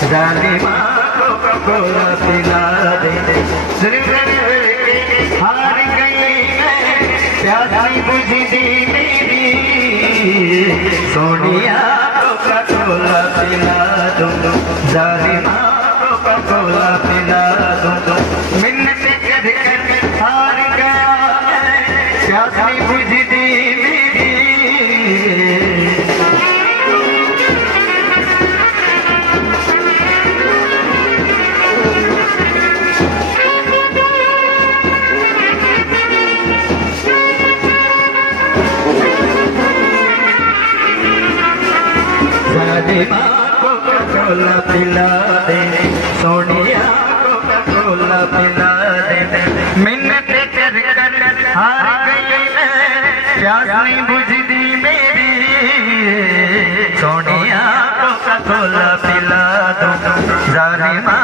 जालिमा Coca Cola पिला दे, हार गई मैं प्यासी बुझदी मेरी, सोनिया कोका कोला पिला दो, जालिमा कोका कोला पिला दो, मिन्नत कर कर हार गया मैं प्यासी बुझदी मेरी। जालिमा कोका कोला पिला दे, सोनिया कोका कोला पिला दे, मिन्नत कर कर हार गई मैं प्यास नहीं बुझदी मेरी, सोनिया कोका कोला पिला दो, जालिमा